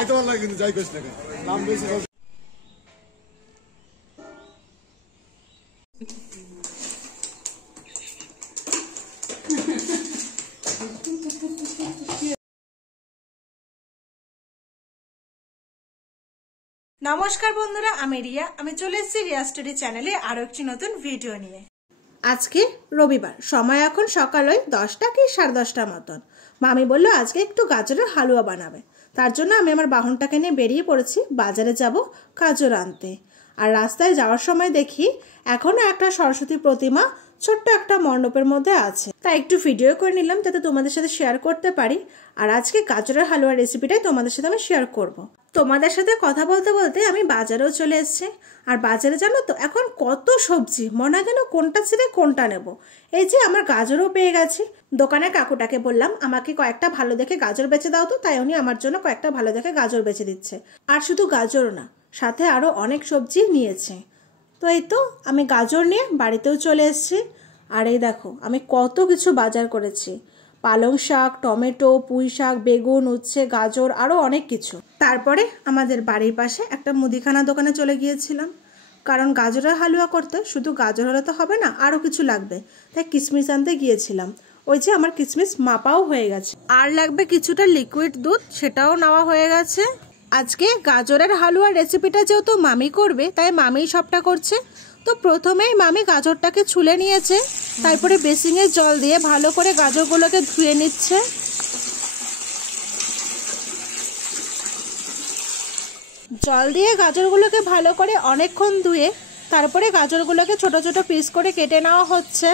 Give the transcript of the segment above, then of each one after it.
খাইতে ভালো লাগে কিন্তু যাই করিস না নাম বেশি। নমস্কার বন্ধুরা, আমি রিয়া। আমি চলে এসেছি রিয়া স্টোরি চ্যানেলে আরো একটি নতুন ভিডিও নিয়ে। আজকে রবিবার, সময় এখন সকাল ওই 10টা কি 10:30টার মতন। মামি বললো আজকে একটু গাজরের হালুয়া বানাবে। তার জন্য আমি আমার বাহনটাকে নিয়ে বেরিয়ে পড়েছি, বাজারে যাব গাজর আনতে। আর রাস্তায় যাওয়ার সময় দেখি এখনো একটা সরস্বতী প্রতিমা ছোট্ট একটা মণ্ডপের মধ্যে আছে, তাই একটু ভিডিও করে নিলাম যাতে তোমাদের সাথে শেয়ার করতে পারি। আর আজকে গাজরের হালুয়ার রেসিপিটাই তোমাদের সাথে আমি শেয়ার করব। তোমাদের সাথে কথা বলতে বলতে আমি বাজারেও চলে এসেছি। আর বাজারে জানো তো এখন কত সবজি, মনে হয় যেন কোনটা ছেড়ে কোনটা নেব। এই যে আমার গাজরও পেয়ে গেছি। দোকানের কাকুটাকে বললাম আমাকে কয়েকটা ভালো দেখে গাজর বেচে দাও তো, তাই উনি আমার জন্য কয়েকটা ভালো দেখে গাজর বেচে দিচ্ছে। আর শুধু গাজরও না, সাথে আরও অনেক সবজি নিয়েছে। তো এই তো আমি গাজর নিয়ে বাড়িতেও চলে এসেছি। আর এই দেখো আমি কত কিছু বাজার করেছি, পালং শাক, টমেটো, পুঁই শাক, বেগুন, উচ্ছে, গাজর, আরও অনেক কিছু। তারপরে আমাদের বাড়ির পাশে একটা মুদিখানা দোকানে চলে গিয়েছিলাম, কারণ গাজরের হালুয়া করতে শুধু গাজর হলে তো হবে না, আরও কিছু লাগবে। তাই কিশমিশ আনতে গিয়েছিলাম। ওই যে আমার কিশমিশ মাপাও হয়ে গেছে। আর লাগবে কিছুটা লিকুইড দুধ, সেটাও নেওয়া হয়ে গেছে। আজকে গাজরের হালুয়ার রেসিপিটা যেহেতু মামি করবে, তাই মামিই সবটা করছে। তো প্রথমেই মামি গাজরটাকে ছুলে নিয়েছে, তারপরে বেসিংয়ে জল দিয়ে ভালো করে গাজরগুলোকে ধুয়ে নিচ্ছে। জল দিয়ে গাজরগুলোকে ভালো করে অনেকক্ষণ ধুয়ে তারপরে গাজরগুলোকে ছোট ছোট পিস করে কেটে নেওয়া হচ্ছে।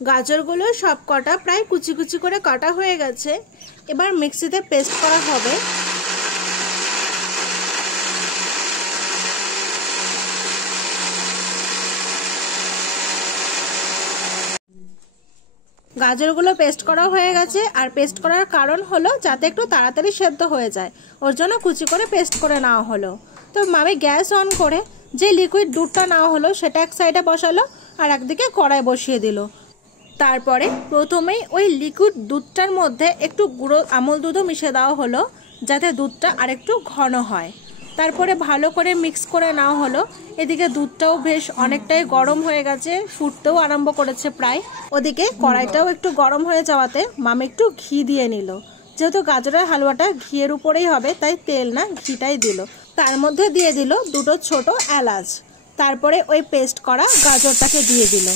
গাজরগুলো সব কটা প্রায় কুচি কুচি করে কাটা হয়ে গেছে। এবার মিক্সিতে পেস্ট করা হবে। গাজরগুলো পেস্ট করা হয়ে গেছে। আর পেস্ট করার কারণ হলো যাতে একটু তাড়াতাড়ি সেদ্ধ হয়ে যায়, ওর জন্য কুচি করে পেস্ট করে নেওয়া হলো। তো মামি গ্যাস অন করে যে লিকুইড দুধটা নেওয়া হলো সেটা এক সাইডে বসালো আর একদিকে কড়াই বসিয়ে দিল। তারপরে প্রথমেই ওই লিকুইড দুধটার মধ্যে একটু গুঁড়ো আমল দুধও মিশিয়ে দেওয়া হলো, যাতে দুধটা আরেকটু ঘন হয়। তারপরে ভালো করে মিক্স করে নেওয়া হলো। এদিকে দুধটাও বেশ অনেকটাই গরম হয়ে গেছে, ফুটতেও আরম্ভ করেছে প্রায়। ওদিকে কড়াইটাও একটু গরম হয়ে যাওয়াতে মামি একটু ঘি দিয়ে নিল। যেহেতু গাজরের হালুয়াটা ঘিয়ের উপরেই হবে, তাই তেল না ঘিটাই দিল। তার মধ্যে দিয়ে দিল দুটো ছোট এলাচ। তারপরে ওই পেস্ট করা গাজরটাকে দিয়ে দিল।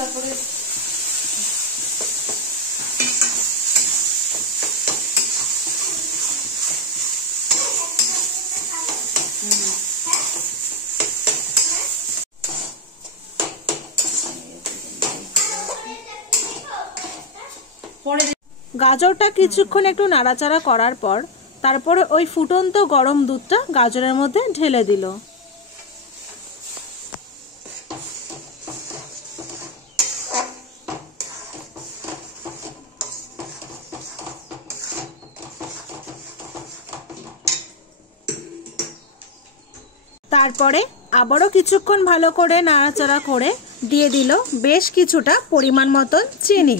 তারপরে গাজরটা কিছুক্ষণ একটু নাড়াচাড়া করার পর তারপরে ওই ফুটন্ত গরম দুধটা গাজরের মধ্যে ঢেলে দিল। তারপরে আবারও কিছুক্ষণ ভালো করে নাড়াচাড়া করে দিয়ে দিল বেশ কিছুটা পরিমাণ মতন চিনি।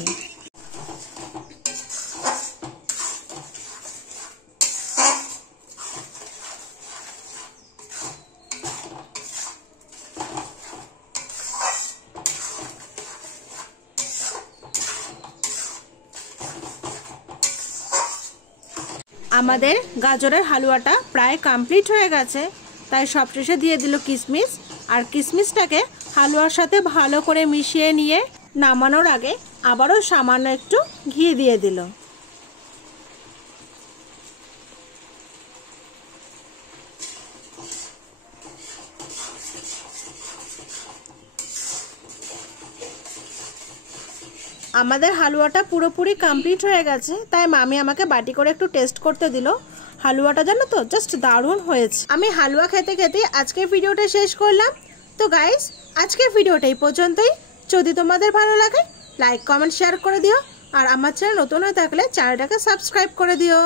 আমাদের গাজরের হালুয়াটা প্রায় কমপ্লিট হয়ে গেছে, তাই সবশেষে দিয়ে দিল কিশমিশ। আর কিশমিশটাকে হালুয়ার সাথে ভালো করে মিশিয়ে নিয়ে নামানোর আগে আবারও সামান্য একটু ঘি দিয়ে দিল। আমাদের হালুয়াটা পুরোপুরি কমপ্লিট হয়ে গেছে, তাই মামি আমাকে বাটি করে একটু টেস্ট করতে দিল। হালুয়াটা জানো তো জাস্ট দারুণ হয়েছে। আমি হালুয়া খেতে খেতে আজকের ভিডিওটা শেষ করলাম। তো গাইস, আজকের ভিডিওটা এই পর্যন্তই। যদি তোমাদের ভালো লাগে লাইক কমেন্ট শেয়ার করে দিও, আর আমার চ্যানেল নতুন হয়ে থাকলে চ্যানেলটাকে সাবস্ক্রাইব করে দিও।